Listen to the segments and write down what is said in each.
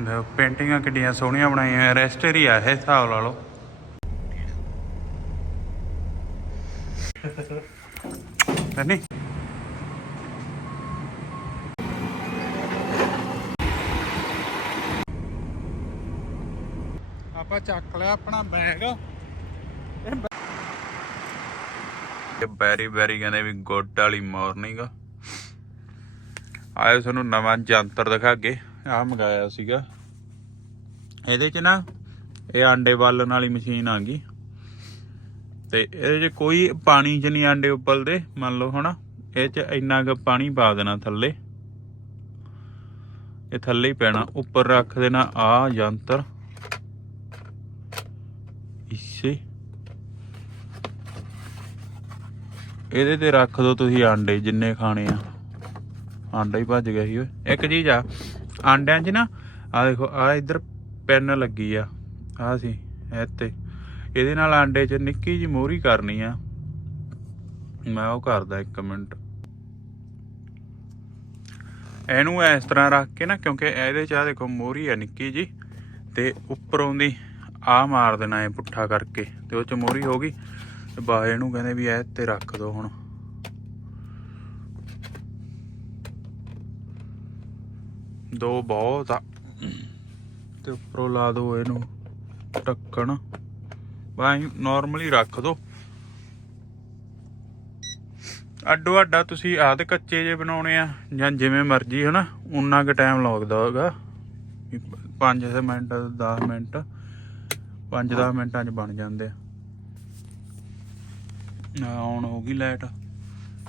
ਦੇਖੋ ਪੇਂਟਿੰਗਾਂ ਕਿੱਡੀਆਂ ਸੋਹਣੀਆਂ ਬਣਾਈਆਂ ਰੈਸਟਰ ਹੀ ਆ ਇਹ ਹਿਸਾਬ ਲਾ ਲਓ। ਨਹੀਂ ਆਪਾਂ ਚੱਕ ਲਿਆ ਆਪਣਾ ਬੈਗ ਇਹ ਬੈਰੀ ਬੈਰੀ ਕਹਿੰਦੇ ਵੀ ਗੁੱਡ ਵਾਲੀ ਮਾਰਨਿੰਗ। ਆਏ ਤੁਹਾਨੂੰ ਨਵਾਂ ਜੰਤਰ ਦਿਖਾ ਕੇ ਆ ਮੰਗਾਇਆ ਸੀਗਾ। ਇਹਦੇ ਚ ਨਾ ਇਹ ਆਂਡੇ ਬਾਲਣ ਵਾਲੀ ਮਸ਼ੀਨ ਆ ਗਈ। ਤੇ ਇਹਦੇ ਚ ਕੋਈ ਪਾਣੀ ਚ ਨਹੀਂ ਆਂਡੇ ਉਬਲਦੇ, ਮੰਨ ਲਓ ਹਨਾ। ਇਹ ਚ ਇੰਨਾ ਕੁ ਪਾਣੀ ਪਾ ਦੇਣਾ ਥੱਲੇ। ਇਹ ਥੱਲੇ ਹੀ ਪੈਣਾ। ਉੱਪਰ ਰੱਖ ਦੇਣਾ ਆ ਯੰਤਰ। ਇਸੇ। ਇਹਦੇ ਤੇ ਰੱਖ ਦੋ ਤੁਸੀਂ ਆਂਡੇ, ਜਿੰਨੇ ਖਾਣੇ ਆ। ਆਂਡਾ ਹੀ ਭੱਜ ਗਿਆ ਸੀ ਓਏ। ਇੱਕ ਚੀਜ਼ ਆ ਆਂਡਿਆਂ 'ਚ ਨਾ ਆ ਦੇਖੋ ਆ ਇੱਧਰ ਪੈਨ ਲੱਗੀ ਆ ਆ ਸੀ, ਇੱਥੇ। ਇਹਦੇ ਨਾਲ ਆਂਡੇ 'ਚ ਨਿੱਕੀ ਜੀ ਮੋਹਰੀ ਕਰਨੀ ਆ। ਮੈਂ ਉਹ ਕਰਦਾ ਇੱਕ ਮਿੰਟ। ਇਹਨੂੰ ਇਸ ਤਰ੍ਹਾਂ ਰੱਖ ਕੇ ਨਾ, ਕਿਉਂਕਿ ਇਹਦੇ 'ਚ ਆ ਦੇਖੋ ਮੋਹਰੀ ਆ ਨਿੱਕੀ ਜੀ ਤੇ ਉੱਪਰੋਂ ਦੀ ਆ ਮਾਰ ਦੇਣਾ ਇਹ ਪੁੱਠਾ ਕਰਕੇ, ਤੇ ਉਹ 'ਚ ਮੋਹਰੀ ਹੋ ਗਈ। ਤੇ ਬਾ, ਇਹਨੂੰ ਕਹਿੰਦੇ ਵੀ ਇਹ ਤੇ ਰੱਖ ਦੋ ਹੁਣ। ਦੋ ਬਹੁਤ ਆ। ਤੇ ਉੱਪਰੋਂ ਲਾ ਦੋ ਇਹਨੂੰ ਢੱਕਣ। ਬਾਈ ਨਾਰਮਲੀ ਰੱਖ ਦੋ। ਅੱਡੋ ਅੱਡਾ ਤੁਸੀਂ ਆਦ ਕੱਚੇ ਜੇ ਬਣਾਉਣੇ ਆ, ਜਾਂ ਜਿਵੇਂ ਮਰਜ਼ੀ, ਹਨਾ? ਉਨਾ ਕੁ ਟਾਈਮ ਲੱਗਦਾ ਹੋਗਾ 5 ਮਿੰਟ 10 ਮਿੰਟ 5-10 ਮਿੰਟਾਂ 'ਚ ਬਣ ਜਾਂਦੇ ਆ। ਆਉਣ ਹੋ ਗਈ ਲਾਈਟ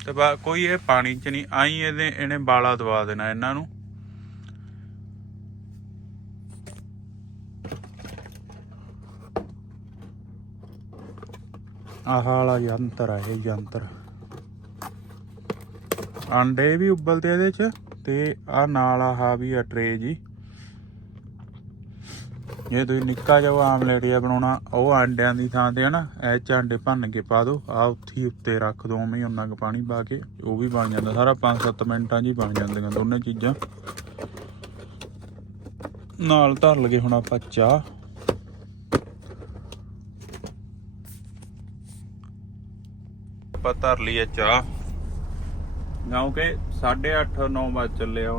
ਤੇ ਬਾ ਕੋਈ ਇਹ ਪਾਣੀ 'ਚ ਨਹੀਂ, ਆਈ ਇਹਦੇ, ਇਹਨੇ ਬਾਲਾ ਦਵਾ ਦੇਣਾ ਇਹਨਾਂ ਨੂੰ। ਆਹ ਵਾਲਾ ਯੰਤਰ ਆ, ਇਹ ਯੰਤਰ। ਆਂਡੇ ਵੀ ਉਬਲਦੇ ਇਹਦੇ 'ਚ, ਤੇ ਆ ਨਾਲ ਆਹ ਵੀ ਆ ਟਰੇ ਜੀ। ਜੇ ਤੁਸੀਂ ਨਿੱਕਾ ਜਿਹਾ ਆਮਲੇਟ ਜਿਹਾ ਬਣਾਉਣਾ, ਉਹ ਆਂਡਿਆਂ ਦੀ ਥਾਂ ਤੇ ਹਨਾ ਇਹ ਚ ਆਂਡੇ ਭੰਨ ਕੇ ਪਾ ਦਿਓ ਆ ਉੱਥੇ ਉੱਤੇ ਰੱਖ ਦਿਓ ਉਵੇਂ ਉਹਨਾਂ ਕੁ ਪਾਣੀ ਪਾ ਕੇ, ਉਹ ਵੀ ਬਣ ਜਾਂਦਾ, ਸਾਰਾ 5-7 ਮਿੰਟਾਂ 'ਚ ਹੀ ਬਣ ਜਾਂਦੀਆਂ ਦੋਨੇ ਚੀਜ਼ਾਂ। ਨਾਲ ਧਰ ਲਗੇ ਹੁਣ ਆਪਾਂ ਚਾਹ। ਆਪਾਂ ਧਰ ਲਈਏ ਚਾਹ। ਕਿਉਂਕਿ 8:30 9 ਵਜੇ ਚੱਲੇ ਆ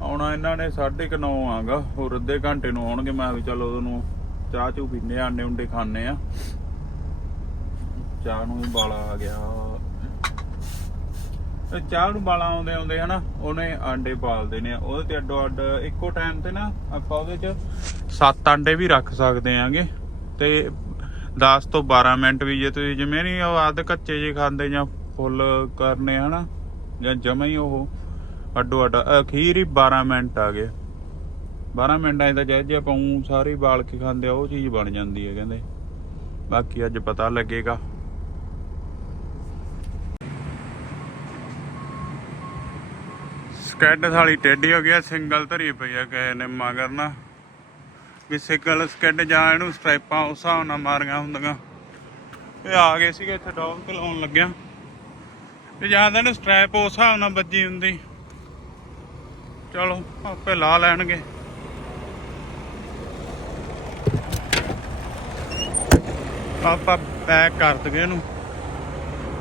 ਆਉਣਾ ਇਹਨਾਂ ਨੇ 9:30 ਆਗਾ। ਹੋਰ ਅੱਧੇ ਘੰਟੇ ਨੂੰ ਆਉਣਗੇ। ਮੈਂ ਵੀ ਚਲ ਉਦੋਂ ਨੂੰ ਚਾਹ ਚੂ ਪੀਨੇ ਆਂਡੇ ਉਂਡੇ ਖਾਣੇ ਆ ਚਾਹ ਨੂੰ ਬਾਲਾ ਆ ਗਿਆ। ਤੇ ਚਾਹ ਨੂੰ ਬਾਲਾ ਆਉਂਦੇ ਆਉਂਦੇ ਹਨਾ, ਉਹਨੇ ਆਂਡੇ ਪਾਲਦੇ ਨੇ ਉਹਦੇ ਤੇ ਅੱਡੋ ਅੱਡ ਇੱਕੋ ਟਾਈਮ ਤੇ ਨਾ ਆਪਾਂ ਉਹਦੇ ਚ ਸੱਤ ਆਂਡੇ ਵੀ ਰੱਖ ਸਕਦੇ ਆਂਗੇ। ਤੇ 10 ਤੋਂ 12 ਮਿੰਟ ਵੀ ਜੇ ਤੁਸੀਂ ਜਿਵੇਂ ਨਹੀਂ ਉਹ ਅੱਧ ਕੱਚੇ ਜੇ ਖਾਂਦੇ ਜਾਂ ਫੁੱਲ ਕਰਨੇ ਹਨਾ ਜਾਂ ਜਮਾ ਹੀ ਉਹ ਅੱਡੋ ਅੱਡ ਅਖੀਰ ਹੀ 12 ਮਿੰਟ ਆ ਗਏ। 12 ਮਿੰਟਾਂ 'ਚ ਤਾਂ ਜੇ ਜੇ ਆਪਾਂ ਸਾਰੇ ਬਾਲ ਕੇ ਖਾਂਦੇ ਆ, ਉਹ ਚੀਜ਼ ਬਣ ਜਾਂਦੀ ਹੈ ਕਹਿੰਦੇ। ਬਾਕੀ ਅੱਜ ਪਤਾ ਲੱਗੇਗਾ। ਸਕੈਡ ਥਾਲੀ ਟੇਢੀ ਹੋ ਗਿਆ ਸਿੰਗਲ ਧਰੀ ਪਈ ਆ ਕਹੇ ਨੇ ਮਗਰ ਨਾ। ਵੀ ਸਿੰਗਲ ਸਕੈਡ ਜਾਂ ਇਹਨੂੰ ਸਟ੍ਰਾਈਪਾਂ ਉਸ ਹਿਸਾਬ ਨਾਲ ਮਾਰੀਆਂ ਹੁੰਦੀਆਂ। ਇਹ ਆ ਗਏ ਸੀਗੇ ਇੱਥੇ ਡੌਗ ਤੇ ਲਾਉਣ ਲੱਗਿਆ। ਤੇ ਜਾਂ ਤਾਂ ਇਹਨੂੰ ਸਟ੍ਰੈਪ ਉਸ ਹਿਸਾਬ ਨਾਲ ਵੱਜੀ ਹੁੰਦੀ। ਚਲੋ, ਆਪੇ ਲਾ ਲੈਣਗੇ। ਆਪਾਂ ਪੈਕ ਕਰ ਦਗੇ ਇਹਨੂੰ।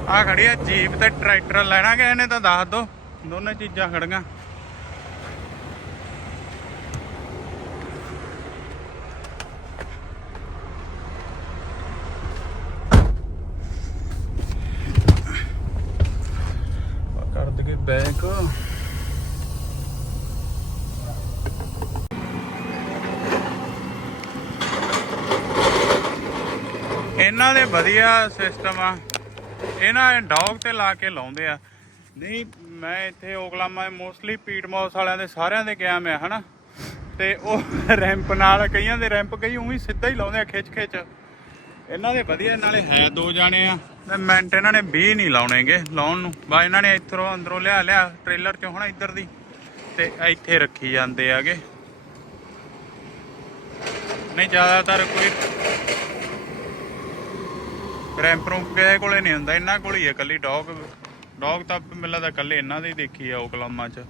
ਆ ਖੜੀ ਆ ਜੀਪ ਤੇ ਟਰੈਕਟਰ ਲੈਣਾ ਕਿ ਇਹਨੇ ਤਾਂ ਦੱਸ ਦੋ। ਦੋਨੇ ਚੀਜ਼ਾਂ ਖੜੀਆਂ ਆ ਕਰ ਦਗੇ ਬੈਕ ਇਹਨਾਂ ਦੇ ਵਧੀਆ ਸਿਸਟਮ ਆ। ਇਹਨਾਂ ਡੌਗ ਤੇ ਲਾ ਕੇ ਲਾਉਂਦੇ ਆ। ਨਹੀਂ, ਮੈਂ ਇੱਥੇ ਓਕਲਾਮਾ ਮੋਸਟਲੀ ਪੀਟ ਪੀਟਮੌਸ ਵਾਲਿਆਂ ਦੇ ਸਾਰਿਆਂ ਦੇ ਗਿਆ ਮੈਂ, ਹਨਾ? ਤੇ ਉਹ ਰੈਂਪ ਨਾਲ, ਕਈਆਂ ਦੇ ਰੈਂਪ ਕਈ ਉਹੀ ਸਿੱਧਾ ਹੀ ਲਾਉਂਦੇ ਆ ਖਿੱਚ ਖਿੱਚ ਇਹਨਾਂ ਦੇ ਵਧੀਆ, ਨਾਲੇ ਹੈ ਦੋ ਜਾਣੇ ਆ। ਤੇ ਮਿੰਟ ਇਹਨਾਂ ਨੇ 20 ਨਹੀਂ ਲਾਉਣੇਗੇ ਲਾਉਣ ਨੂੰ। ਬਾ ਇਹਨਾਂ ਨੇ ਇੱਥੋਂ ਅੰਦਰੋਂ ਲਿਆ ਲਿਆ ਟ੍ਰੇਲਰ ਚੋਂ ਹਨਾ ਇੱਧਰ ਦੀ। ਤੇ ਇੱਥੇ ਰੱਖੀ ਜਾਂਦੇ ਆਗੇ ਨਹੀਂ ਜ਼ਿਆਦਾਤਰ ਕੋਈ ਰੈਂਪ ਕਿਸੇ ਕੋਲੇ ਨਹੀਂ ਹੁੰਦਾ। ਇਹਨਾਂ ਕੋਲ ਹੀ ਹੈ ਕੱਲੀ ਡੌਗ ਡੌਗ ਤਾਂ ਮੈਨੂੰ ਲੱਗਦਾ ਕੱਲੇ ਇਹਨਾਂ ਦੇ ਦੇਖੀ ਆ ਓਕਲਾਮਾ ਚ।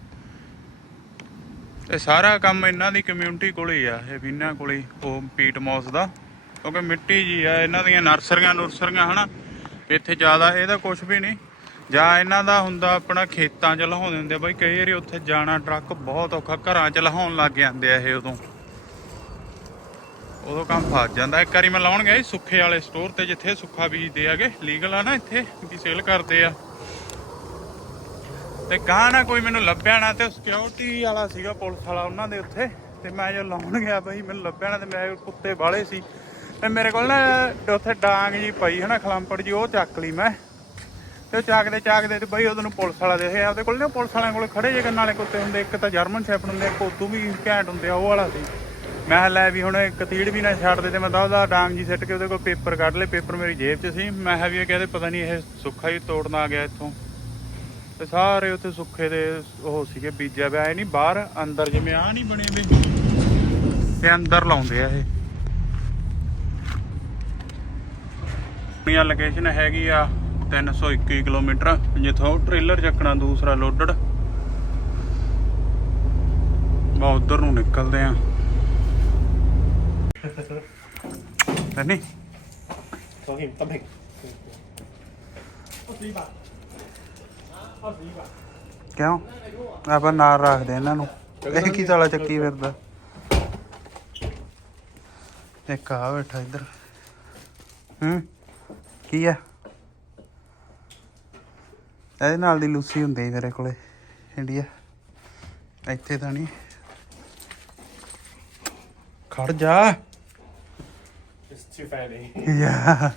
ਤੇ ਸਾਰਾ ਕੰਮ ਇਹਨਾਂ ਦੀ ਕਮਿਊਨਿਟੀ ਕੋਲੇ ਹੀ ਆ ਇਹ ਵੀ ਇਹਨਾਂ ਕੋਲੇ ਹੀ, ਉਹ ਪੀਟ ਮੌਸ ਦਾ। ਕਿਉਂਕਿ ਮਿੱਟੀ ਜੀ ਆ ਇਹਨਾਂ ਦੀਆਂ ਨਰਸਰੀਆਂ ਨੁਰਸਰੀਆਂ ਹਨਾ। ਇੱਥੇ ਜ਼ਿਆਦਾ ਇਹਦਾ ਕੁਝ ਵੀ ਨਹੀਂ। ਜਾਂ ਇਹਨਾਂ ਦਾ ਹੁੰਦਾ ਆਪਣਾ ਖੇਤਾਂ 'ਚ ਲਹਾਉਂਦੇ ਹੁੰਦੇ ਬਾਈ ਕਈ ਵਾਰੀ ਉੱਥੇ ਜਾਣਾ ਟਰੱਕ ਬਹੁਤ ਔਖਾ, ਘਰਾਂ 'ਚ ਲਹਾਉਣ ਲੱਗ ਜਾਂਦੇ ਆ ਇਹ ਉਦੋਂ। ਉਦੋਂ ਕੰਮ ਫਸ ਜਾਂਦਾ। ਇੱਕ ਵਾਰੀ ਮੈਂ ਲਾਉਣ ਗਿਆ ਸੀ ਸੁੱਖੇ ਵਾਲੇ ਸਟੋਰ ਤੇ, ਜਿੱਥੇ ਸੁੱਖਾ ਬੀਜਦੇ ਆਗੇ ਲੀਗਲ ਆ ਨਾ ਇੱਥੇ, ਵੀ ਸੇਲ ਕਰਦੇ ਆ। ਤੇ ਗਾਂ ਨਾ ਕੋਈ ਮੈਨੂੰ ਲੱਭਿਆ ਨਾ ਤੇ ਸਿਕਿਉਰਿਟੀ ਵਾਲਾ ਸੀਗਾ, ਪੁਲਿਸ ਵਾਲਾ ਉਹਨਾਂ ਦੇ ਉੱਥੇ। ਤੇ ਮੈਂ ਜਦੋਂ ਲਾਉਣ ਗਿਆ ਬਈ, ਮੈਨੂੰ ਲੱਭਿਆ ਨਾ ਤੇ ਮੈਂ ਕੁੱਤੇ ਵਾਲੇ ਸੀ। ਤੇ ਮੇਰੇ ਕੋਲ ਨਾ ਉੱਥੇ ਡਾਂਗ ਜੀ ਪਈ ਹਨਾ ਖਲੰਪੜ ਜੀ ਉਹ ਚੱਕ ਲਈ ਮੈਂ। ਤੇ ਉਹ ਚੱਕਦੇ ਚੱਕਦੇ ਤੇ ਬਈ ਉਹਨੂੰ ਪੁਲਿਸ ਵਾਲਾ ਦੇਖਿਆ, ਉਹਦੇ ਕੋਲ ਨਾ ਪੁਲਿਸ ਵਾਲਿਆਂ ਕੋਲ ਖੜੇ ਜੇ ਕਰਨ ਵਾਲੇ ਕੁੱਤੇ ਹੁੰਦੇ, ਇੱਕ ਤਾਂ ਜਰਮਨ ਸ਼ੈਫਰਡ ਹੁੰਦੇ, ਇੱਕ ਉਦੋਂ ਵੀ ਘੈਂਟ ਹੁੰਦੇ ਆ, ਉਹ ਵਾਲਾ ਸੀ। ਮੈਂ ਲੈ ਵੀ ਹੁਣ ਇੱਕ ਤੀੜ ਵੀ ਨਾ ਛੱਡ ਦੇ ਤੇ ਮੈਂ ਤਾਂ ਉਹਦਾ ਡਾਂਗ ਜੀ ਸਿੱਟ ਕੇ ਉਹਦੇ ਕੋਲ ਪੇਪਰ ਕੱਢ ਲਏ, ਪੇਪਰ ਮੇਰੀ ਜੇਬ 'ਚ ਸੀ। ਮੈਂ ਕਿਹਾ ਵੀ ਇਹ ਕਹਿੰਦੇ ਪਤਾ ਨਹੀਂ ਇਹ ਸੁੱਖਾ ਹੀ ਤੋੜਨ ਆ ਗਿਆ ਇੱਥੋਂ। ਤੇ ਸਾਰੇ ਉੱਥੇ ਸੁੱਖੇ ਦੇ ਉਹ ਸੀਗੇ, ਬੀਜਿਆ ਪਿਆ, ਇਹ ਨਹੀਂ ਬਾਹਰ, ਅੰਦਰ ਜਿਵੇਂ ਆ ਨਹੀਂ ਬਣੇ ਵੀ। ਤੇ ਅੰਦਰ ਲਾਉਂਦੇ ਆ ਇਹ। ਆਪਣੀ ਲੋਕੇਸ਼ਨ ਹੈਗੀ ਆ 321 ਕਿਲੋਮੀਟਰ ਜਿੱਥੋਂ ਟ੍ਰੇਲਰ ਚੱਕਣਾ ਦੂਸਰਾ ਲੋਡਡ ਬਾ ਉਧਰ ਨੂੰ ਨਿਕਲਦੇ ਆ। ਨਹੀਂ ਕਿਉਂ? ਆਪਾਂ ਨਾਲ ਰੱਖਦੇ ਇਹਨਾਂ ਨੂੰ। ਇਹ ਕੀ ਸਾਲਾ ਚੱਕੀ ਫਿਰਦਾ? ਇੱਕ ਆ ਬੈਠਾ ਇੱਧਰ। ਹੂੰ? ਕੀ ਆ? ਇਹਦੇ ਨਾਲ ਦੀ ਲੂਸੀ ਹੁੰਦੀ ਮੇਰੇ ਕੋਲੇ, ਇੰਡੀਆ। ਇੱਥੇ ਤਾਂ ਨਹੀਂ। ਖੜ ਜਾ। it's too fatty ਯਾ।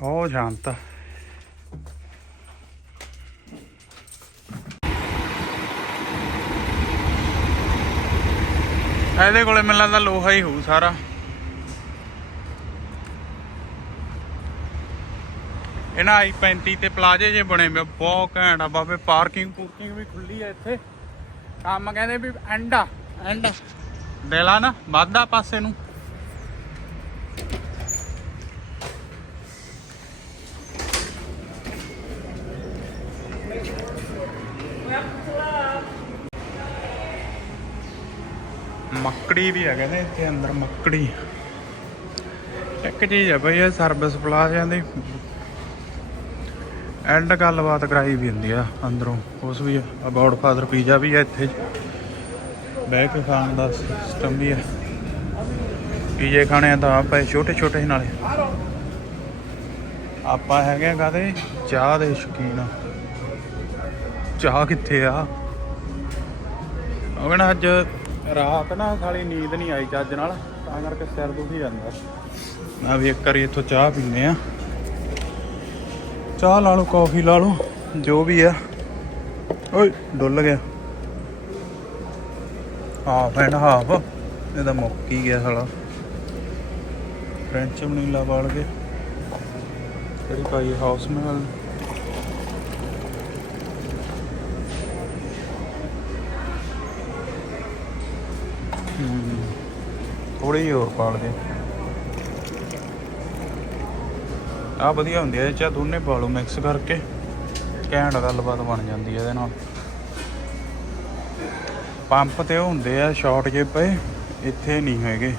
ਉਹ ਜਾਣਤਾ ਇਹਦੇ ਕੋਲੇ ਮੈਨੂੰ ਲੱਗਦਾ ਲੋਹਾ ਹੀ ਹੋਊ ਸਾਰਾ। ਇਹਨਾਂ ਆਈ 35 ਤੇ ਪਲਾਜੇ ਜੇ ਬਣੇ ਹੋਏ ਬਹੁਤ ਘੈਂਟ ਆ ਬਾਬੇ ਪਾਰਕਿੰਗ ਪੂਰਕਿੰਗ ਵੀ ਖੁੱਲੀ ਆ ਇੱਥੇ। ਕੰਮ ਕਹਿੰਦੇ ਵੀ ਐਂਡ ਆ ਐਂਡ ਦੇਲਾ ਨਾ, ਵਾਧਾ ਪਾਸੇ ਨੂੰ। ਮੱਕੜੀ ਵੀ ਹੈ ਕਹਿੰਦੇ ਇੱਥੇ ਅੰਦਰ, ਮੱਕੜੀ। ਇੱਕ ਚੀਜ਼ ਹੈ ਬਈ, ਇਹ ਸਰਵਿਸ ਪਲਾਜ਼ਿਆਂ ਦੀ। ਐਂਡ ਗੱਲਬਾਤ ਕਰਾਈ ਵੀ ਹੁੰਦੀ ਆ ਅੰਦਰੋਂ। ਉਸ ਵੀ ਅਬਾਊਟ ਫਾਦਰ ਪੀਜ਼ਾ ਵੀ ਹੈ ਇੱਥੇ। ਬਹਿ ਕੇ ਖਾਣ ਦਾ ਸਿਸਟਮ ਵੀ ਹੈ ਪੀਜ਼ੇ ਖਾਣੇ ਆ ਤਾਂ ਆਪਾਂ ਛੋਟੇ ਛੋਟੇ ਨਾਲੇ। ਆਪਾਂ ਹੈਗੇ ਆ ਕਾਦੇ ਚਾਹ ਦੇ ਸ਼ੌਕੀਨ ਆ। ਚਾਹ ਕਿੱਥੇ ਆ? ਉਹ ਕਹਿੰਦਾ ਅੱਜ ਰਾਤ ਨਾ ਖਾਲੀ ਨੀਂਦ ਨਹੀਂ ਆਈ ਚੱਜ ਨਾਲ, ਤਾਂ ਕਰਕੇ ਸਿਰ ਦੁਖੀ ਜਾਂਦਾ। ਨਾ ਵੀ ਇੱਕ ਵਾਰੀ ਇੱਥੋਂ ਚਾਹ ਪੀਨੇ ਆ ਚਾਹ ਲਾ ਲਓ, ਕੌਫੀ ਲਾ ਲਓ, ਜੋ ਵੀ ਆ। ਓਏ, ਡੁੱਲ ਗਿਆ। ਹਾਫ ਐਂਡ ਹਾਫ ਇਹਦਾ ਮੁੱਕ ਹੀ ਗਿਆ ਸਾਲਾ। ਫ੍ਰੈਂਚ ਵਨੀਲਾ ਵਾਲ ਕੇ। ਕਿਹੜੀ ਪਾਈ ਹਾਊਸ ਨਾਲ ਥੋੜੀ ਹੋਰ ਪਾ ਲਦੇ ਆ ਵਧੀਆ ਹੁੰਦੀ ਹੈ ਇਹ ਦੋਨੇ ਪਾ ਲਓ ਮਿਕਸ ਕਰਕੇ। ਘੈਂਟ ਗੱਲਬਾਤ ਬਣ ਜਾਂਦੀ ਹੈ ਇਹਦੇ ਨਾਲ। ਪੰਪ ਤੇ ਉਹ ਹੁੰਦੇ ਆ ਸ਼ਾਰਟ ਜੇ ਪਏ, ਇੱਥੇ ਨਹੀਂ ਹੈਗੇ।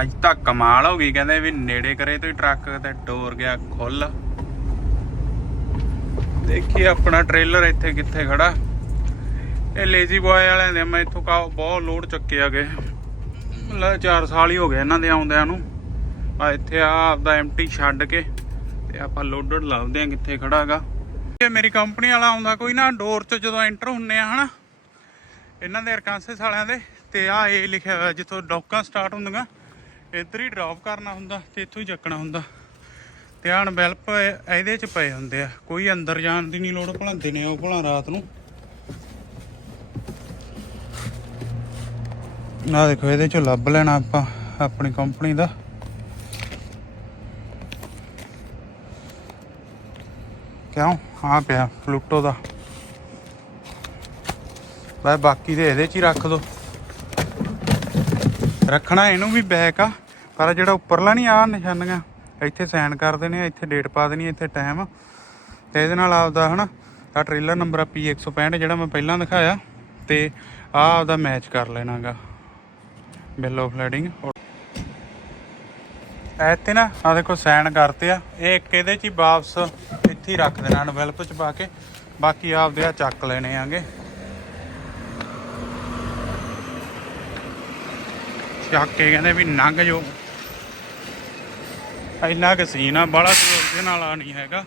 ਅੱਜ ਤਾਂ ਕਮਾਲ ਹੋ ਗਈ, ਕਹਿੰਦੇ ਵੀ ਨੇੜੇ ਕਰੇ ਤੋਂ ਟਰੱਕ ਤੇ ਡੋਰ ਗਿਆ ਖੁੱਲ ਦੇਖੀ ਆਪਣਾ ਟ੍ਰੇਲਰ ਇੱਥੇ ਕਿੱਥੇ ਖੜਾ। ਇਹ ਲੇਜ਼ੀ ਬॉय ਵਾਲਿਆਂ ਦੇ ਮੈਂ ਇੱਥੋਂ ਕਾ ਬਹੁਤ ਲੋਡ ਚੱਕੇ ਆਗੇ ਮਤਲਬ 4 ਸਾਲ ਹੀ ਹੋ ਗਏ ਇਹਨਾਂ ਦੇ ਆਉਂਦਿਆਂ ਨੂੰ। ਆ ਇੱਥੇ ਆ ਆਪਦਾ ਐਮਟੀ ਛੱਡ ਕੇ ਤੇ ਆਪਾਂ ਲੋਡਡ ਲੱਭਦੇ ਆ ਕਿੱਥੇ ਖੜਾ ਹੈਗਾ ਇਹ ਮੇਰੀ ਕੰਪਨੀ ਵਾਲਾ ਆਉਂਦਾ, ਕੋਈ ਨਾ ਡੋਰ 'ਚ ਜਦੋਂ ਐਂਟਰ ਹੁੰਨੇ ਆ ਹਨਾ। ਇਹਨਾਂ ਦੇ ਅਰਕਾਂਸੇ ਸਾਲਿਆਂ ਦੇ। ਤੇ ਆ ਇਹ ਲਿਖਿਆ ਹੋਇਆ ਜਿੱਥੋਂ ਡੌਕਾਂ ਸਟਾਰਟ ਹੁੰਦੀਆਂ, ਇੱਧਰ ਹੀ ਡ੍ਰੌਪ ਕਰਨਾ ਹੁੰਦਾ ਤੇ ਇੱਥੋਂ ਹੀ ਚੱਕਣਾ ਹੁੰਦਾ। ਧਿਆਨ ਵੈਲਪ ਇਹਦੇ 'ਚ ਪਏ ਹੁੰਦੇ ਆ। ਕੋਈ ਅੰਦਰ ਜਾਣ ਦੀ ਨਹੀਂ ਲੋੜ, ਭਲਾਂਦੇ ਨੇ ਉਹ ਭਲਾ ਰਾਤ ਨੂੰ। ਨਾ ਦੇਖੋ, ਇਹਦੇ ਚੋਂ ਲੱਭ ਲੈਣਾ ਆਪਾਂ, ਆਪਣੀ ਕੰਪਨੀ ਦਾ। ਕਿਉਂ? ਹਾਂ ਪਿਆ ਫਲੂਟੋ ਦਾ। ਬਈ ਬਾਕੀ ਦੇ ਇਹਦੇ ਚ ਹੀ ਰੱਖ ਦੋ। ਰੱਖਣਾ ਇਹਨੂੰ ਵੀ ਬੈਕ ਆ, ਪਰ ਜਿਹੜਾ ਉੱਪਰਲਾ ਨਹੀਂ ਆ ਨਿਸ਼ਾਨੀਆਂ। ਇੱਥੇ ਸਾਈਨ ਕਰ ਦੇਣੇ ਆ, ਇੱਥੇ ਡੇਟ ਪਾ ਦੇਣੀ ਇੱਥੇ ਟਾਈਮ ਤੇ ਇਹਦੇ ਨਾਲ ਆਪਦਾ ਹਨਾ ਆ ਟ੍ਰੇਲਰ ਨੰਬਰ ਆ P165 ਜਿਹੜਾ ਮੈਂ ਪਹਿਲਾਂ ਦਿਖਾਇਆ। ਤੇ ਆ ਆਪਦਾ ਮੈਚ ਕਰ ਲੈਣਾਗਾ। ਬਿੱਲ ਆਫ ਲੈਡਿੰਗ ਇੱਥੇ ਨਾ ਆ ਦੇਖੋ ਸਾਈਨ ਕਰਤੇ ਆ। ਇਹ ਇੱਕ ਇਹਦੇ ਚ ਹੀ ਵਾਪਸ ਇੱਥੇ ਹੀ ਰੱਖ ਦੇਣਾ ਐਨਵੈਲਪ ਚ ਪਾ ਕੇ। ਬਾਕੀ ਆਪਦੇ ਆ ਚੱਕ ਲੈਣੇ ਆਂਗੇ। ਚੱਕ ਕੇ ਕਹਿੰਦੇ ਵੀ ਲੰਘ ਜੋ। ਇੰਨਾ ਕੁ ਸੀਨ ਆ ਬੜਾ ਉਹਦੇ ਨਾਲ ਆ ਨਹੀਂ ਹੈਗਾ।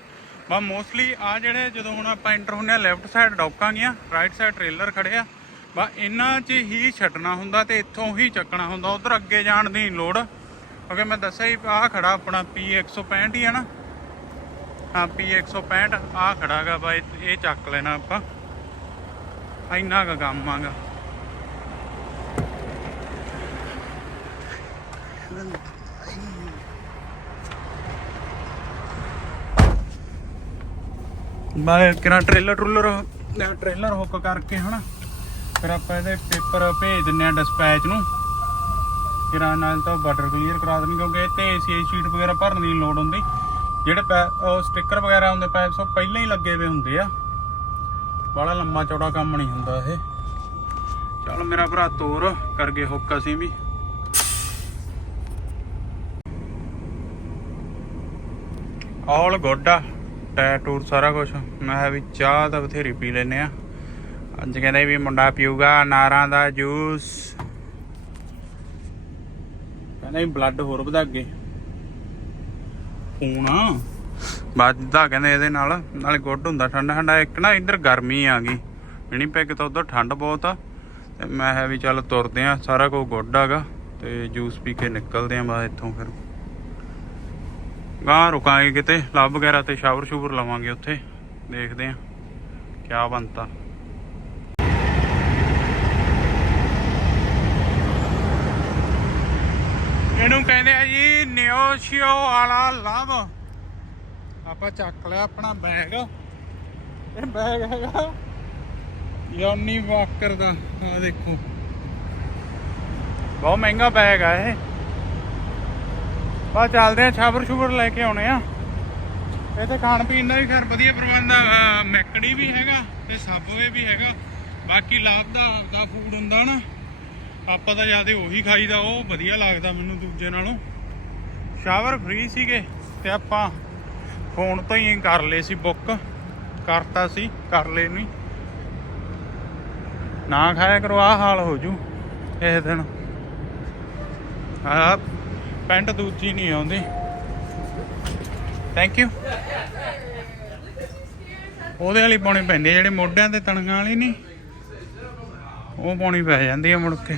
ਬਾ ਮੋਸਟਲੀ ਆ ਜਿਹੜੇ ਜਦੋਂ ਹੁਣ ਆਪਾਂ ਐਂਟਰ ਹੁੰਨੇ ਆ ਲੈਫਟ ਸਾਈਡ ਡੌਕਾਂ ਗੀਆਂ ਰਾਈਟ ਸਾਈਡ ਟ੍ਰੇਲਰ ਖੜੇ ਆ। ਬਾ ਇਹਨਾਂ 'ਚ ਹੀ ਛੱਡਣਾ ਹੁੰਦਾ ਤੇ ਇੱਥੋਂ ਹੀ ਚੱਕਣਾ ਹੁੰਦਾ, ਉਧਰ ਅੱਗੇ ਜਾਣ ਦੀ ਨਹੀਂ ਲੋੜ। ਕਿਉਂਕਿ ਮੈਂ ਦੱਸਿਆ ਹੀ ਆਹ ਖੜਾ ਆਪਣਾ P165 ਹੀ ਆ ਨਾ? ਹਾਂ P165 ਆ ਖੜਾਗਾ ਬਾ ਇਹ ਇਹ ਚੱਕ ਲੈਣਾ ਆਪਾਂ। ਇੰਨਾ ਕੁ ਕੰਮ ਆਗਾ ਮੈਂ ਕਿਹੜਾ ਟ੍ਰੇਲਰ ਟਰੂਲਰ ਟ੍ਰੇਲਰ ਹੁੱਕ ਕਰਕੇ ਹਨਾ? ਫਿਰ ਆਪਾਂ ਇਹਦੇ ਪੇਪਰ ਭੇਜ ਦਿੰਨੇ ਆ ਡਿਸਪੈਚ ਨੂੰ। ਕਿਰਾਂ ਨਾਲ ਤਾਂ ਬਾਰਡਰ ਕਲੀਅਰ ਕਰਾ ਦੇਣੀ ਕਿਉਂਕਿ ਇਹ ਤੇ ਏਸੀਆਈ ਸ਼ੀਟ ਵਗੈਰਾ ਭਰਨ ਦੀ ਲੋੜ ਹੁੰਦੀ। ਜਿਹੜੇ ਪੈ- ਉਹ ਸਟicker ਵਗੈਰਾ ਹੁੰਦੇ ਪੈਪਸ ਉਹ ਪਹਿਲਾਂ ਹੀ ਲੱਗੇ ਹੋਏ ਹੁੰਦੇ ਆ। ਬੜਾ ਲੰਮਾ ਚੌੜਾ ਕੰਮ ਨਹੀਂ ਹੁੰਦਾ ਇਹ। ਚਲ ਮੇਰਾ ਭਰਾ ਤੋਰ ਕਰ ਗਏ ਹੁੱਕ ਅਸੀਂ ਵੀ। ਆਲ ਗੁੱਡ ਆ। ਟੈਟੂਰ ਸਾਰਾ ਕੁਝ ਮੈਂ ਕਿਹਾ ਵੀ ਚਾਹ ਤਾਂ ਬਥੇਰੀ ਪੀ ਲੈਨੇ ਆ। ਅੱਜ ਕਹਿੰਦੇ ਵੀ ਮੁੰਡਾ ਪੀਊਗਾ ਨਾਰਾਂ ਦਾ ਜੂਸ। ਕਹਿੰਦੇ ਬਲੱਡ ਹੋਰ ਵਧਾ ਅੱਗੇ ਖੂਨ ਵੱਧਦਾ ਕਹਿੰਦੇ ਇਹਦੇ ਨਾਲ, ਨਾਲੇ ਗੁੱਡ ਹੁੰਦਾ ਠੰਡਾ ਠੰਡਾ। ਇੱਕ ਨਾ ਇੱਧਰ ਗਰਮੀ ਆ ਗਈ। ਵਿਨੀਪੈਗ ਤਾਂ ਉਧਰ ਠੰਡ ਬਹੁਤ ਆ। ਤੇ ਮੈਂ ਕਿਹਾ ਵੀ ਚੱਲ ਤੁਰਦੇ ਆ, ਸਾਰਾ ਕੁਝ ਗੁੱਡ ਆਗਾ ਤੇ ਜੂਸ ਪੀ ਕੇ ਨਿਕਲਦੇ ਆ ਬਾਅਦ ਇੱਥੋਂ ਫਿਰ। ਗਾਂ ਰੁਕਾਂਗੇ ਕਿਤੇ ਲੱਭ ਵਗੈਰਾ ਤੇ ਸ਼ਾਵਰ ਸ਼ੂਵਰ ਲਵਾਂਗੇ ਉੱਥੇ। ਦੇਖਦੇ ਆ, ਕਿਆ ਬਣਤਾ। ਇਹਨੂੰ ਕਹਿੰਦੇ ਆ ਜੀ ਨਿਓਸ਼ੀਓ ਵਾਲਾ ਲਵ। ਆਪਾਂ ਚੱਕ ਲਿਆ ਆਪਣਾ ਬੈਗ ਇਹ ਬੈਗ ਹੈਗਾ ਯੋਨੀ ਵਾਕਰ ਦਾ ਆ ਦੇਖੋ। ਬਹੁਤ ਮਹਿੰਗਾ ਬੈਗ ਆ ਇਹ। ਬਾ ਚੱਲਦੇ ਆ, ਛਾਬਰ ਛੁਬਰ ਲੈ ਕੇ ਆਉਣੇ ਆ। ਇੱਥੇ ਖਾਣ ਪੀਣ ਦਾ ਵੀ ਖੈਰ ਵਧੀਆ ਪ੍ਰਬੰਧ ਆ। ਮੈਕੜੀ ਵੀ ਹੈਗਾ ਤੇ ਸਾਬੋਏ ਵੀ ਹੈਗਾ। ਬਾਕੀ ਲਾਭ ਦਾ ਦਾ ਫੂਡ ਹੁੰਦਾ ਨਾ। ਆਪਾਂ ਤਾਂ ਜ਼ਿਆਦਾ ਉਹੀ ਖਾਈਦਾ, ਉਹ ਵਧੀਆ ਲੱਗਦਾ ਮੈਨੂੰ ਦੂਜੇ ਨਾਲੋਂ। ਸ਼ਾਵਰ ਫ੍ਰੀ ਸੀਗੇ ਤੇ ਆਪਾਂ ਫੋਨ ਤੋਂ ਹੀ ਕਰ ਲਏ ਸੀ ਬੁੱਕ ਕਰਤਾ ਸੀ, ਕਰ ਲਏ ਨਹੀਂ। ਨਾ ਖਾਇਆ ਕਰੋ, ਆਹ ਹਾਲ ਹੋ ਜੂ ਇਸ ਦਿਨ। ਆ ਪੈਂਟ ਦੂਜੀ ਨਹੀਂ ਆਉਂਦੀ। ਥੈਂਕ ਯੂ ਉਹਦੇ ਵਾਲੀ ਪਾਉਣੀ ਪੈਂਦੀ ਜਿਹੜੇ ਮੋਢਿਆਂ ਤੇ ਤਣਗਾਂ ਵਾਲੀ ਨਹੀਂ, ਉਹ ਪਾਉਣੀ ਪੈ ਜਾਂਦੀ ਆ ਮੁੜ ਕੇ।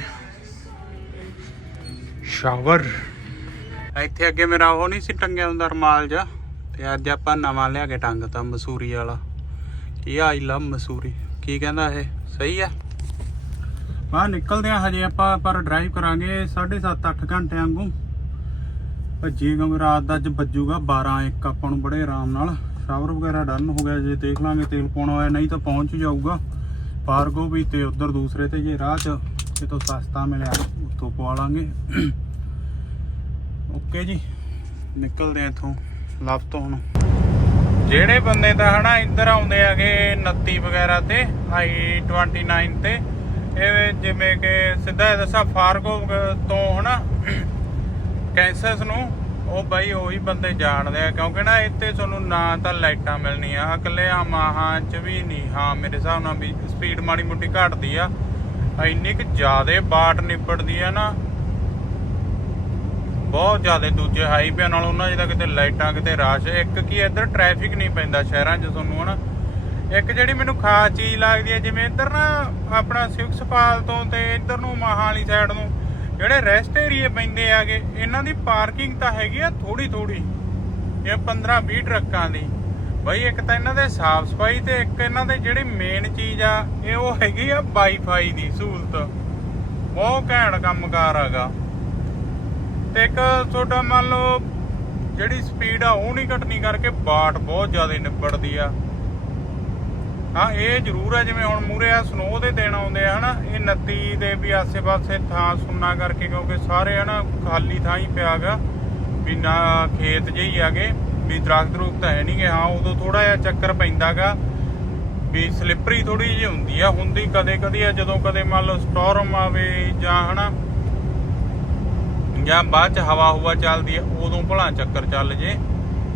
ਸ਼ਾਵਰ। ਇੱਥੇ ਅੱਗੇ ਮੇਰਾ ਉਹ ਨਹੀਂ ਸੀ ਟੰਗਿਆ ਹੁੰਦਾ, ਰਮਾਲ ਜਾ ਤੇ ਅੱਜ ਆਪਾਂ ਨਵਾਂ ਲਿਆ ਕੇ ਟੰਗਤਾ ਮਸੂਰੀ ਵਾਲਾ। ਕੀ ਆਈ ਲਵ ਮਸੂਰੀ? ਕੀ ਕਹਿੰਦਾ ਇਹ? ਸਹੀ ਆ? ਬਾਹਰ ਨਿਕਲਦੇ ਆ, ਹਜੇ ਆਪਾਂ, ਪਰ ਡਰਾਈਵ ਕਰਾਂਗੇ 7.5 8 ਘੰਟੇ ਵਾਂਗੂ। ਭੱਜੀ ਕਿਉਂਕਿ ਰਾਤ ਦਾ ਅੱਜ ਵੱਜੂਗਾ 12 ਇੱਕ, ਆਪਾਂ ਨੂੰ ਬੜੇ ਆਰਾਮ ਨਾਲ। ਸ਼ਾਵਰ ਵਗੈਰਾ ਡਨ ਹੋ ਗਿਆ, ਜੇ ਦੇਖ ਲਾਂਗੇ ਤੇਲ ਪਾਉਣਾ ਹੋਇਆ, ਨਹੀਂ ਤਾਂ ਪਹੁੰਚ ਜਾਊਗਾ। ਪਾਰਗੋ ਵੀ ਤੇ ਉਧਰ ਦੂਸਰੇ ਤੇ ਜੇ ਰਾਹ 'ਚ। ਜਿੱਥੋਂ ਸਸਤਾ ਮਿਲਿਆ, ਉੱਥੋਂ ਪਵਾ ਲਾਂਗੇ। ਓਕੇ ਜੀ, ਨਿਕਲਦੇ ਆ ਇੱਥੋਂ, ਲਵ ਤੋਂ ਹੁਣ। ਜਿਹੜੇ ਬੰਦੇ ਤਾਂ ਹਨਾ ਇੱਧਰ ਆਉਂਦੇ ਆਗੇ 29 ਵਗੈਰਾ ਤੇ, ਆਈ 29 ਤੇ, ਇਹ ਜਿਵੇਂ ਕਿ ਸਿੱਧਾ ਦੱਸਾਂ, ਫਾਰਗੋ ਤੋਂ ਹਨਾ, ਕੈਂਸਸ ਨੂੰ, ਉਹ ਬਾਈ ਉਹੀ ਬੰਦੇ ਜਾਣਦੇ ਆ, ਕਿਉਂਕਿ ਨਾ ਇੱਥੇ ਤੁਹਾਨੂੰ ਨਾ ਤਾਂ ਲਾਈਟਾਂ ਮਿਲਣੀਆਂ ਇਕੱਲੇ ਆ ਮਾਹਾਂ ਚ ਵੀ ਨਹੀਂ। ਹਾਂ, ਮੇਰੇ ਹਿਸਾਬ ਨਾਲ ਵੀ ਸਪੀਡ ਮਾੜੀ ਮੋਟੀ ਘਟਦੀ ਆ। ਇੰਨੀ ਕੁ ਜ਼ਿਆਦੇ ਬਾਟ ਨਿਪੜਦੀ ਆ ਨਾ, ਬਹੁਤ ਜ਼ਿਆਦਾ ਦੂਜੇ ਹਾਈਵੇ ਨਾਲ ਉਹਨਾਂ ਜਿਹਦਾ ਕਿਤੇ ਲਾਈਟਾਂ, ਕਿਤੇ ਰਸ਼, ਇੱਕ ਕੀ ਇੱਧਰ ਟ੍ਰੈਫਿਕ ਨਹੀਂ ਪੈਂਦਾ ਸ਼ਹਿਰਾਂ 'ਚ ਤੁਹਾਨੂੰ ਹਨਾ। ਇੱਕ ਜਿਹੜੀ ਮੈਨੂੰ ਖਾਸ ਚੀਜ਼ ਲੱਗਦੀ ਹੈ ਜਿਵੇਂ ਇੱਧਰ ਨਾ ਆਪਣਾ ਸਿਵਕਸਪਾਲ ਤੋਂ ਤੇ ਇੱਧਰ ਨੂੰ ਮਾਹਾਂ ਸਾਈਡ ਨੂੰ, ਜਿਹੜੇ ਰੈਸਟ ਏਰੀਏ ਪੈਂਦੇ ਆਗੇ, ਇਹਨਾਂ ਦੀ ਪਾਰਕਿੰਗ ਤਾਂ ਹੈਗੀ ਆ ਥੋੜੀ ਥੋੜੀ ਇਹ 15 20 ਟਰੱਕਾਂ ਦੀ। ਬਾਈ ਇੱਕ ਤਾਂ ਇਹਨਾਂ ਦੇ ਸਾਫ਼ ਸਫ਼ਾਈ ਤੇ ਇੱਕ ਇਹਨਾਂ ਦੇ ਜਿਹੜੀ ਮੇਨ ਚੀਜ਼ ਆ, ਇਹ ਉਹ ਹੈਗੀ ਆ ਵਾਈਫਾਈ ਦੀ ਸਹੂਲਤ। ਬਹੁਤ ਘੈਂਟ ਕੰਮਕਾਰ ਹੈਗਾ। ਤੇ ਇੱਕ ਤੁਹਾਡਾ ਮੰਨ ਲਓ ਜਿਹੜੀ ਸਪੀਡ ਆ, ਉਹ ਨਹੀਂ ਘਟਣੀ ਕਰਕੇ ਬਾਟ ਬਹੁਤ ਜ਼ਿਆਦਾ ਨਿਬੜਦੀ ਆ। ਹਾਂ, ਇਹ ਜ਼ਰੂਰ ਆ, ਜਿਵੇਂ ਹੁਣ ਮੂਰੇ ਆ ਸਨੋ ਦੇ ਦਿਨ ਆਉਂਦੇ ਆ, ਹਨਾ, ਇਹ 29 ਦੇ ਵੀ ਆਸੇ-ਪਾਸੇ ਥਾਂ ਸੁੰਨਾ ਕਰਕੇ, ਕਿਉਂਕਿ ਸਾਰੇ, ਹਨਾ, ਖਾਲੀ ਥਾਂ ਹੀ ਪਿਆਗਾ ਵੀ ਨਾ ਖੇਤ ਜਿਹੀ ਆਗੇ ਵੀ ਦਰਖਤ ਤਾਂ ਹੈ ਨਹੀਂ ਹਾਂ, ਉਦੋਂ ਥੋੜਾ ਜਿਹਾ ਚੱਕਰ ਪੈਂਦਾਗਾ ਵੀ ਸਲਿੱਪਰੀ ਥੋੜੀ ਜਿਹੀ ਹੁੰਦੀ ਆ। ਹੁੰਦੀ ਕਦੇ ਕਦੇ ਆ, ਜਦੋਂ ਕਦੇ ਮੰਨ ਲਓ ਸਟੋਰਮ ਆਵੇ ਜਾਂ ਹਨਾ, ਜਾਂ ਬਾਅਦ ਚ ਹਵਾ ਹੁਵਾ ਚੱਲਦੀ ਆ, ਉਦੋਂ ਭਲਾ ਚੱਕਰ ਚੱਲ ਜੇ।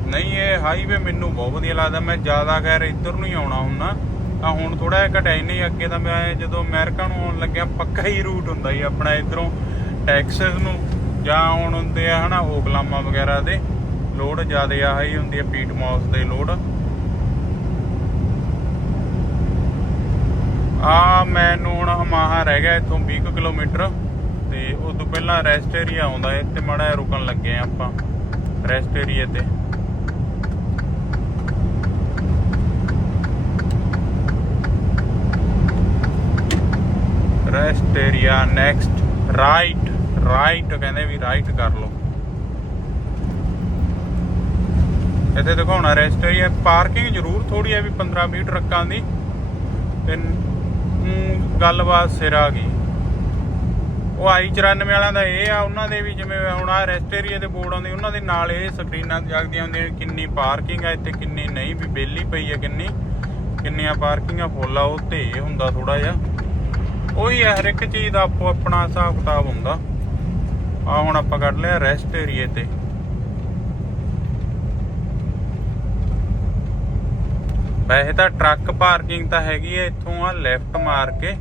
ਨਹੀਂ, ਇਹ ਹਾਈਵੇ ਮੈਨੂੰ ਬਹੁਤ ਵਧੀਆ ਲੱਗਦਾ। ਮੈਂ ਜ਼ਿਆਦਾ ਖੈਰ ਇੱਧਰ ਨੂੰ ਹੀ ਆਉਣਾ ਹੁੰਦਾ। ਤਾਂ ਹੁਣ ਥੋੜਾ ਜਿਹਾ ਘਟਿਆ ਨਹੀਂ, ਅੱਗੇ ਤਾਂ ਮੈਂ ਜਦੋਂ ਅਮਰੀਕਾ ਨੂੰ ਆਉਣ ਲੱਗਿਆ, ਪੱਕਾ ਹੀ ਰੂਟ ਹੁੰਦਾ ਸੀ ਆਪਣਾ ਇਧਰੋਂ ਟੈਕਸਸ ਨੂੰ, ਜਾਂ ਆਉਣ ਹੁੰਦੇ ਆ ਹਨਾ ਓਕਲਾਮਾ ਵਗੈਰਾ ਦੇ। ਲੋਡ ਜ਼ਿਆਦਾ ਆ ਹੀ ਹੁੰਦੀ ਆ ਪੀਟ ਮੌਸ ਦੇ ਲੋਡ ਆ ਮੈਨੂੰ ਹੁਣ ਹਮਾਹਾ ਰਹਿ ਗਿਆ ਇੱਥੋਂ 20 ਕਿਲੋਮੀਟਰ, ਤੇ ਉਸ ਤੋਂ ਪਹਿਲਾਂ ਰੈਸਟ ਏਰੀਆ ਆਉਂਦਾ ਇੱਥੇ ਮਾੜਾ ਜਿਹਾ ਰੁਕਣ ਲੱਗੇ ਆ ਆਪਾਂ ਰੈਸਟ ਏਰੀਆ ਤੇ। Rest area next right right ਕਹਿੰਦੇ ਵੀ ਰਾਈਟ ਕਰ ਲਓ। ਇੱਥੇ ਦਿਖਾਉਣਾ ਰੈਸਟ ਏਰੀਆ ਪਾਰਕਿੰਗ ਜ਼ਰੂਰ ਥੋੜੀ ਹੈ ਵੀ 15 20 ਟਰੱਕਾਂ ਦੀ। ਤੇ ਗੱਲਬਾਤ ਸਿਰ ਆ ਗਈ। ਉਹ ਆਈ 94 ਵਾਲਿਆਂ ਦਾ ਇਹ ਆ, ਉਹਨਾਂ ਦੇ ਵੀ ਜਿਵੇਂ ਹੁਣ ਆ ਰੈਸਟ ਏਰੀਆ ਦੇ ਬੋਰਡ ਆਉਂਦੇ, ਉਹਨਾਂ ਦੇ ਨਾਲ ਇਹ ਸਕਰੀਨਾਂ ਜਾਗਦੀਆਂ ਹੁੰਦੀਆਂ ਕਿੰਨੀ ਪਾਰਕਿੰਗ ਆ ਇੱਥੇ, ਕਿੰਨੀ ਨਹੀਂ, ਵੀ ਬੇਲੀ ਪਈ ਆ ਕਿੰਨੀ। ਕਿੰਨੀਆਂ ਪਾਰਕਿੰਗਾਂ ਫੁੱਲ ਆ, ਉਹ ਤੇ ਇਹ ਹੁੰਦਾ ਥੋੜਾ ਜਿਹਾ। ਉਹੀ ਹੈ ਹਰ ਇੱਕ ਚੀਜ਼ ਦਾ ਆਪੋ ਆਪਣਾ ਹਿਸਾਬ ਕਿਤਾਬ ਹੁੰਦਾ। ਆ ਹੁਣ ਆਪਾਂ ਕੱਢ ਲਿਆ ਰੈਸਟ ਏਰੀਏ ਤੇ। ਵੈਸੇ ਤਾਂ ਟਰੱਕ ਪਾਰਕਿੰਗ ਤਾਂ ਹੈਗੀ ਹੈ ਇੱਥੋਂ ਆ ਲੈਫਟ ਮਾਰ ਕੇ।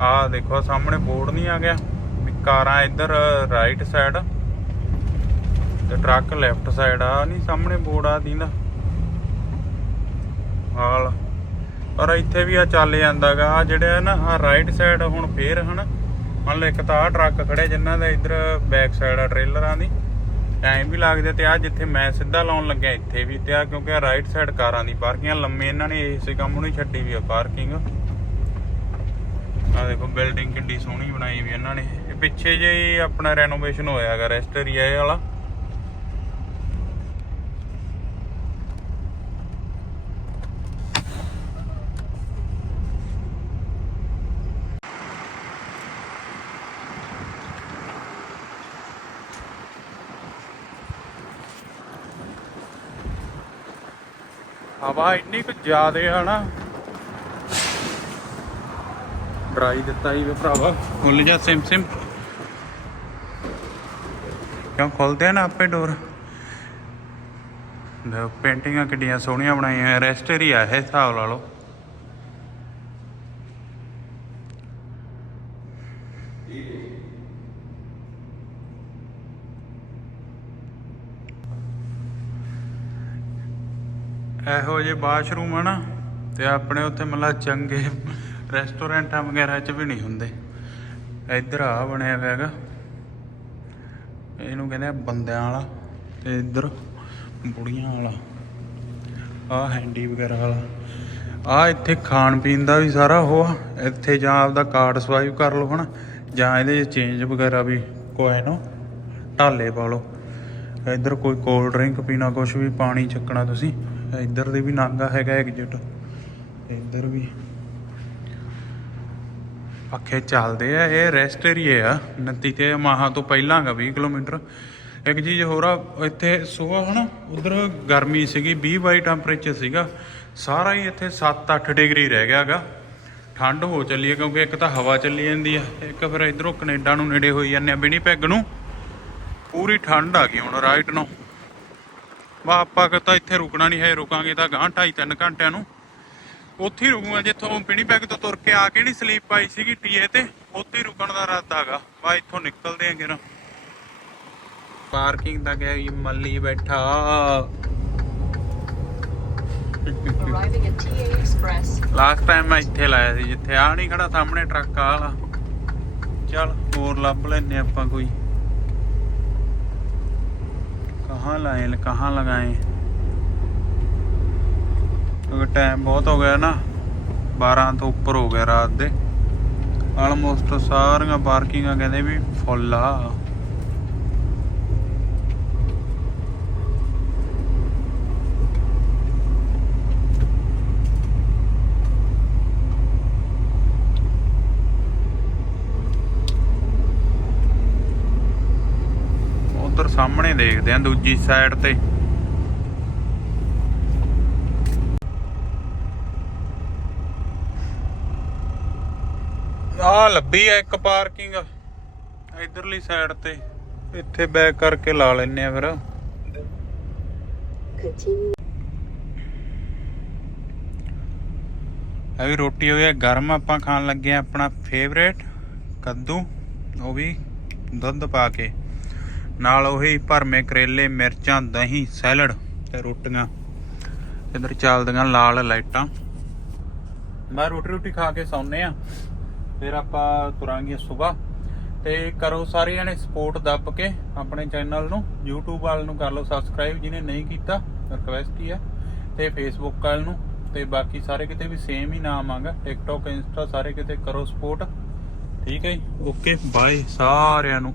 ਆ ਦੇਖੋ, ਸਾਹਮਣੇ ਬੋਰਡ ਨਹੀਂ ਆ ਗਿਆ। ਵੀ ਕਾਰਾਂ ਇੱਧਰ ਰਾਈਟ ਸਾਈਡ ਤੇ ਟਰੱਕ ਲੈਫਟ ਸਾਈਡ ਆ, ਨਹੀਂ ਸਾਹਮਣੇ ਬੋਰਡ ਆ ਦੀਂਦਾ ਹਾਲ ਪਰ ਇੱਥੇ ਵੀ ਆ ਚੱਲ ਜਾਂਦਾਗਾ ਆ ਜਿਹੜੇ ਆ ਨਾ ਆ ਰਾਈਟ ਸਾਈਡ ਹੁਣ ਫੇਰ ਹਨ। ਮੰਨ ਲਓ ਇੱਕ ਤਾਂ ਆ ਟਰੱਕ ਖੜੇ ਜਿਨ੍ਹਾਂ ਦਾ ਇੱਧਰ ਬੈਕ ਸਾਈਡ ਆ ਟ੍ਰੇਲਰਾਂ ਦੀ ਟਾਈਮ ਵੀ ਲੱਗਦਾ ਤੇ ਆ ਜਿੱਥੇ ਮੈਂ ਸਿੱਧਾ ਲਾਉਣ ਲੱਗਿਆ, ਇੱਥੇ ਵੀ ਤੇ ਆ ਕਿਉਂਕਿ ਆ ਰਾਈਟ ਸਾਈਡ ਕਾਰਾਂ ਦੀ ਪਾਰਕਿੰਗ ਲੰਮੇ ਇਹਨਾਂ ਨੇ ਇਸੇ ਕੰਮ ਨੂੰ ਛੱਡੀ ਵੀ ਆ ਪਾਰਕਿੰਗ ਆ ਦੇਖੋ ਬਿਲਡਿੰਗ ਕਿੰਨੀ ਸੋਹਣੀ ਬਣਾਈ ਵੀ ਇਹਨਾਂ ਨੇ। ਇਹ ਪਿੱਛੇ ਜੇ ਆਪਣਾ ਰੈਨੋਵੇਸ਼ਨ ਹੋਇਆਗਾ ਰੈਸਟ ਏਰੀਆ ਇਹ ਵਾਲਾ। ਹਵਾ ਇੰਨੀ ਕੁ ਜ਼ਿਆਦੇ ਆ ਨਾ। ਡਰਾਈ ਦਿੱਤਾ ਹੀ ਵੇ ਭਰਾਵਾ। ਖੁੱਲ ਜਾ ਸਿਮ ਸਿਮ। ਕਿਉਂ ਖੁੱਲਦੇ ਆ ਨਾ ਆਪੇ ਡੋਰ? ਦੇ ਪੇਂਟਿੰਗਾਂ ਕਿੱਡੀਆਂ ਸੋਹਣੀਆਂ ਬਣਾਈਆਂ, ਰੈਸਟ ਏਰੀਆ ਹੈ, ਹਿਸਾਬ ਲਾ ਲਓ। ਇਹੋ ਜਿਹੇ ਬਾਥਰੂਮ ਆ ਨਾ, ਤੇ ਆਪਣੇ ਉੱਥੇ ਮਤਲਬ ਚੰਗੇ ਰੈਸਟੋਰੈਂਟਾਂ ਵਗੈਰਾ 'ਚ ਵੀ ਨਹੀਂ ਹੁੰਦੇ। ਇੱਧਰ ਆ ਬਣਿਆ ਹੋਇਆ ਹੈਗਾ। ਇਹਨੂੰ ਕਹਿੰਦੇ ਆ ਬੰਦਿਆਂ ਵਾਲਾ ਤੇ ਇੱਧਰ ਬੁੜੀਆਂ ਵਾਲਾ। ਆ ਹੈਂਡੀ ਵਗੈਰਾ ਵਾਲਾ। ਆ ਇੱਥੇ ਖਾਣ ਪੀਣ ਦਾ ਵੀ ਸਾਰਾ ਉਹ ਆ। ਇੱਥੇ ਜਾਂ ਆਪਦਾ ਕਾਰਡ ਸਵਾਈਪ ਕਰ ਲਓ ਹਨਾ, ਜਾਂ ਇਹਦੇ ਚੇਂਜ ਵਗੈਰਾ ਵੀ ਕੋਈ ਨੂੰ ਢਾਲੇ ਪਾ ਲਓ। ਇੱਧਰ ਕੋਈ ਕੋਲਡ ਡਰਿੰਕ ਪੀਣਾ ਕੁਝ ਵੀ ਪਾਣੀ ਚੱਕਣਾ ਤੁਸੀਂ। ਇੱਧਰ ਦੇ ਵੀ ਨਾਗਾ ਹੈਗਾ ਐਗਜ਼ਿਟ ਇੱਧਰ ਵੀ ਪੱਖੇ ਚੱਲਦੇ ਆ, ਇਹ ਰੈਸਟ ਏਰੀਆ ਆ। 29 ਤੇ ਮਾਹਾ ਤੋਂ ਪਹਿਲਾਂ ਗਾ 20 ਕਿਲੋਮੀਟਰ। ਇੱਕ ਚੀਜ਼ ਹੋਰ ਆ, ਇੱਥੇ ਸੁਬਾਹ ਹਨਾ, ਉਧਰ ਗਰਮੀ ਸੀਗੀ 20 ਬਾਈ ਟੈਂਪਰੇਚਰ ਸੀਗਾ। ਸਾਰਾ ਹੀ ਇੱਥੇ 7-8 ਡਿਗਰੀ ਰਹਿ ਗਿਆ ਗਿਆਗਾ ਠੰਡ ਹੋ ਚੱਲੀ ਹੈ ਕਿਉਂਕਿ ਇੱਕ ਤਾਂ ਹਵਾ ਚੱਲੀ ਜਾਂਦੀ ਆ, ਇੱਕ ਫਿਰ ਇਧਰੋਂ ਕੈਨੇਡਾ ਨੂੰ ਨੇੜੇ ਹੋਈ ਜਾਂਦੇ ਆ ਬਿਨੀ ਪੈਗ ਨੂੰ। ਪੂਰੀ ਠੰਡ ਆ ਗਈ ਹੁਣ ਰਾਈਟ ਨੂੰ। ਵਾ ਆਪਾਂ ਤਾਂ ਇੱਥੇ ਰੁਕਣਾ ਨਹੀਂ ਹੈ ਰੁਕਾਂਗੇ ਤਾਂ ਗਾਂ 2.5-3 ਘੰਟਿਆਂ ਨੂੰ। ਉੱਥੇ ਰੁਕੂਗਾ ਜਿੱਥੋਂ ਪਿਣੀ ਪੈਗ ਤੋਂ ਤੁਰ ਕੇ ਆ ਕੇ ਨਹੀਂ ਸਲੀਪ ਪਾਈ ਸੀਗੀ ਟੀਏ ਤੇ ਉੱਥੇ ਰੁਕਣ ਦਾ ਇਰਾਦਾ ਹੈਗਾ। ਵਾ ਇੱਥੋਂ ਨਿਕਲਦੇ ਆਂ ਕਿਰਾ ਪਾਰਕਿੰਗ ਦਾ ਗਿਆ ਇਹ ਮੱਲੀ ਬੈਠਾ. ਲਾਸਟ ਟਾਈਮ ਮੈਂ ਇੱਥੇ ਲਾਇਆ ਸੀ ਜਿੱਥੇ ਆ ਨਹੀਂ ਖੜਾ ਸਾਹਮਣੇ ਟਰੱਕ ਆ ਵਾਲਾ। ਚੱਲ ਹੋਰ ਲੱਭ ਲੈਨੇ ਆਪਾਂ ਕੋਈ। ਕਹਾਂ ਲਾਏ, ਕਹਾਂ ਲਗਾਏ? ਕਿਉਂਕਿ ਟਾਈਮ ਬਹੁਤ ਹੋ ਗਿਆ ਨਾ। 12 ਤੋਂ ਉੱਪਰ ਹੋ ਗਿਆ ਰਾਤ ਦੇ। ਆਲਮੋਸਟ ਸਾਰੀਆਂ ਪਾਰਕਿੰਗਾਂ ਕਹਿੰਦੇ ਵੀ ਫੁੱਲ ਆ ਉਧਰ ਸਾਹਮਣੇ ਦੇਖਦੇ ਆਂ ਦੂਜੀ ਸਾਈਡ ਤੇ। ਆ ਲੱਭੀ ਆ ਇੱਕ ਪਾਰਕਿੰਗ ਇਧਰਲੀ ਸਾਈਡ ਤੇ। ਇੱਥੇ ਬੈਕ ਕਰਕੇ ਲਾ ਲੈਨੇ ਆ ਫਿਰ। Continue. ਵੀ ਰੋਟੀ ਹੋ ਗਈ ਗਰਮ ਆਪਾਂ ਖਾਣ ਲੱਗੇ ਆ ਆਪਣਾ ਫੇਵਰੇਟ ਕੱਦੂ, ਉਹ ਵੀ ਦੁੱਧ ਪਾ ਕੇ। ਨਾਲ ਉਹੀ ਭਰਮੇ ਕਰੇਲੇ, ਮਿਰਚਾਂ, ਦਹੀਂ, ਸੈਲਡ ਤੇ ਰੋਟੀਆਂ। ਇਧਰ ਚੱਲਦੀਆਂ ਲਾਲ ਲਾਈਟਾਂ। ਮੈਂ ਰੋਟੀ ਰੋਟੀ ਖਾ ਕੇ ਸੌਂਨੇ ਆ ਫਿਰ ਆਪਾਂ ਤੁਰਾਂਗੇ ਸਵੇਰ। ਤੇ ਕਰੋ ਸਾਰੇ ਜਣੇ ਸਪੋਰਟ ਦੱਬ ਕੇ ਆਪਣੇ ਚੈਨਲ ਨੂੰ, YouTube ਵਾਲ ਨੂੰ ਕਰ ਲਓ ਸਬਸਕ੍ਰਾਈਬ ਜਿਹਨੇ ਨਹੀਂ ਕੀਤਾ ਰਿਕਵੈਸਟ ਹੀ ਆ ਤੇ Facebook ਵਾਲ ਨੂੰ, ਤੇ ਬਾਕੀ ਸਾਰੇ ਕਿਤੇ ਵੀ ਸੇਮ ਹੀ ਨਾਮ ਆਗਾ TikTok, Insta ਸਾਰੇ ਕਿਤੇ ਕਰੋ ਸਪੋਰਟ ਠੀਕ ਹੈ ਜੀ? ਓਕੇ ਬਾਏ ਸਾਰਿਆਂ ਨੂੰ।